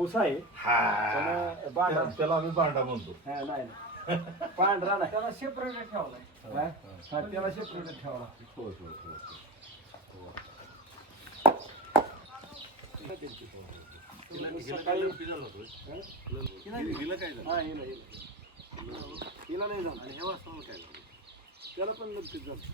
पुसा आहे हा बांधा त्याला आम्ही बांडा म्हणतो. नाही नाही. पांढरा नाही त्याला सेपरेट ठेवलाय. हा? हा, त्याला सेपरेट ठेवा लागते. होय होय होय सकाळी हिला काय झालं? हा हिला हिला नाही झालं. आणि ह्या वासराला काय झालं? त्याला पण नक्कीच झालं.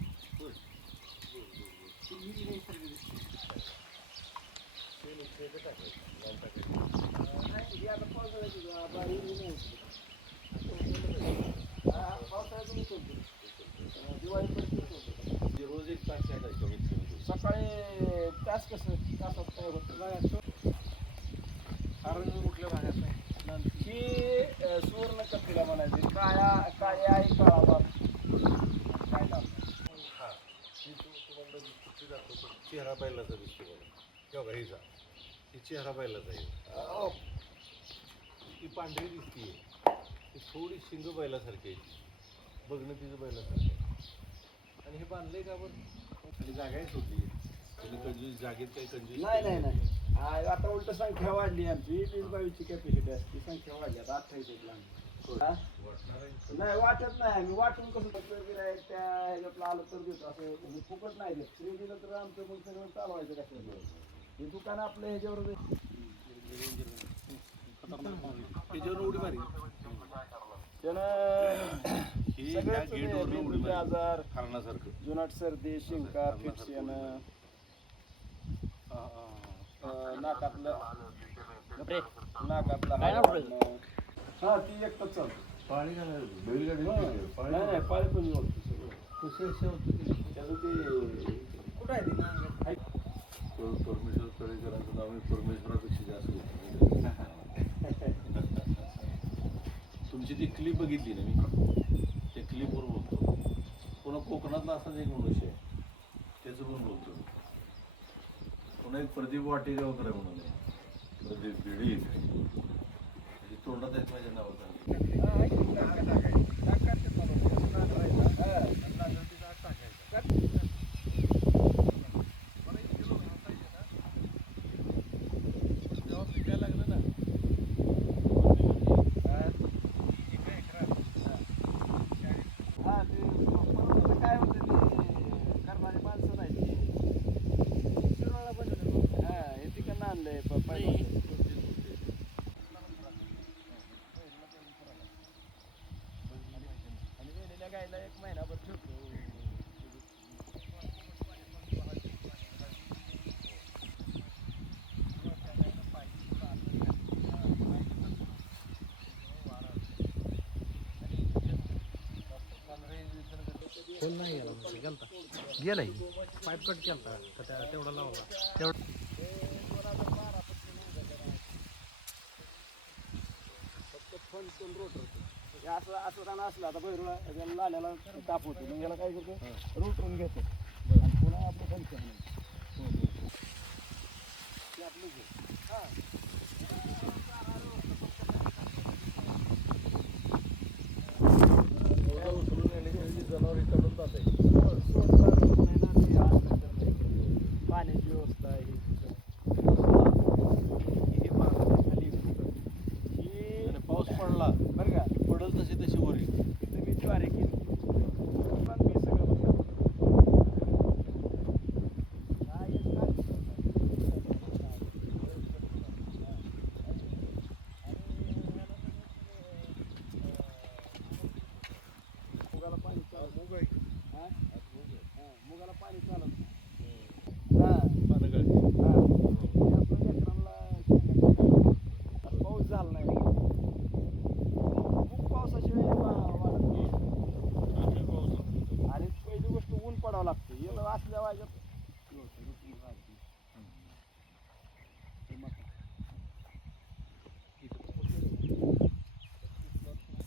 ही आता पावसाळ्याची बारी नाही होती. पावसाळ्यातून होती. दिवाळीपर्यंत होती. रोज एक तास काय कमीत कमी सकाळी तास कसं तासात काय होतं कारण कुठल्या भागात आहे? ही सुवर्ण कपिला म्हणायची काळ्या काळ्या आहे काळा बाग काय नाव हा ती तुम्हाला कुठे जातो पण चेहरा बैलाचा दिसतो बघा तेव्हा हिचा ती चेहरा बैलाचा आहे. ती पांढरी दिसतीये ती थोडी शिंग बैलासारखी आहे बघणं तिचं बैलासारखं आहे. आणि हे बांधलंय का आपण खाली जागा आहे सोडली त्यांनी कंजूस जागेत काही कंजूस नाही नाही नाही आता उलट संख्या वाढली आमची 20-22ची कॅपॅसिटी असते संख्या वाढली आता 28 वाटणार आहे. नाही वाटत नाही आम्ही वाटून कसं गिरायक त्या ह्याच्यातलं आलं तर देतो असं म्हणजे फुकट नाही देत फ्री दिलं तर आमचं पण सगळं चालवायचं कशावर हे दुकान आपलं ह्याच्यावर त्याच्यावर उडी मारी त्यानं ही सगळ्याच ह्या गेटवर उडी मेंदूचे मारी आजार खारणासारखं जुनाट सर्दी शिंका फिट्स येणं नाकातलं हा ती एकटंच चालतं पाळी घालायला बैलगाडी नाही नाही पाळी पण जोडतो सगळं कसं असे होतं त्याचं ते कुठं आहे ती नांगर? परमेश्वर तळेकरांचं नाव परमेश्वरापेक्षा जास्त होतं. तुमची ती क्लिप बघितली ना मी त्या क्लिपवर बोलतो पुन्हा कोकणातला असाच एक मनुष्य आहे त्याचं पण बोलतो पुन्हा एक प्रदीप वाटेगावकर आहे म्हणून प्रदीप बिडी म्हणजे तोंडात आहेत माझ्या नावाचा हा ते परवडतं काय होतं ते करणारी माणसं नाही ती शिरोळला बनवलं. हा हे तिकडनं आणलंय पाहिजे आणि वेलेल्या गायला 1 महिनाभर ठेवतो फोन नाही गेला म्हणजे गेलता गेलाय पाईप कट केलता तर तेवढा लावला तेवढा फक्त फन पण रोटर हे असं असं रान असलं आता बैरुळा याला लाल्याला ताप होतो मग याला काय करतो रोटरून घेतो आणि पुन्हा आपलं फंक्शन ते आपलं हा जनावर इकडून जात आहे पाण्याची व्यवस्था आहे आणि पाऊस पडला बरं का पडल तशी तशी वर येईल. तिथं मी ज्वारी केली पण मी सगळं बघतो. मुगाला पाणी चालत मूग आहे हा मुगाला पाणी चालत हा पानं गळती. हा त्यातून लेकरांना आता पाऊस झाला नाही खूप पावसाशिवाय वाढत नाही. आम्ही पाऊस लागतो. आणि पहिली गोष्ट ऊन पडावं लागतं याला असल्या वाजत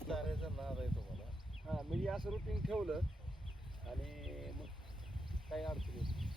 चाऱ्याचा नाद आहे तुम्हाला हा म्हणजे असं रुटीन ठेवलं आणि मग काही अडचण येत नाही.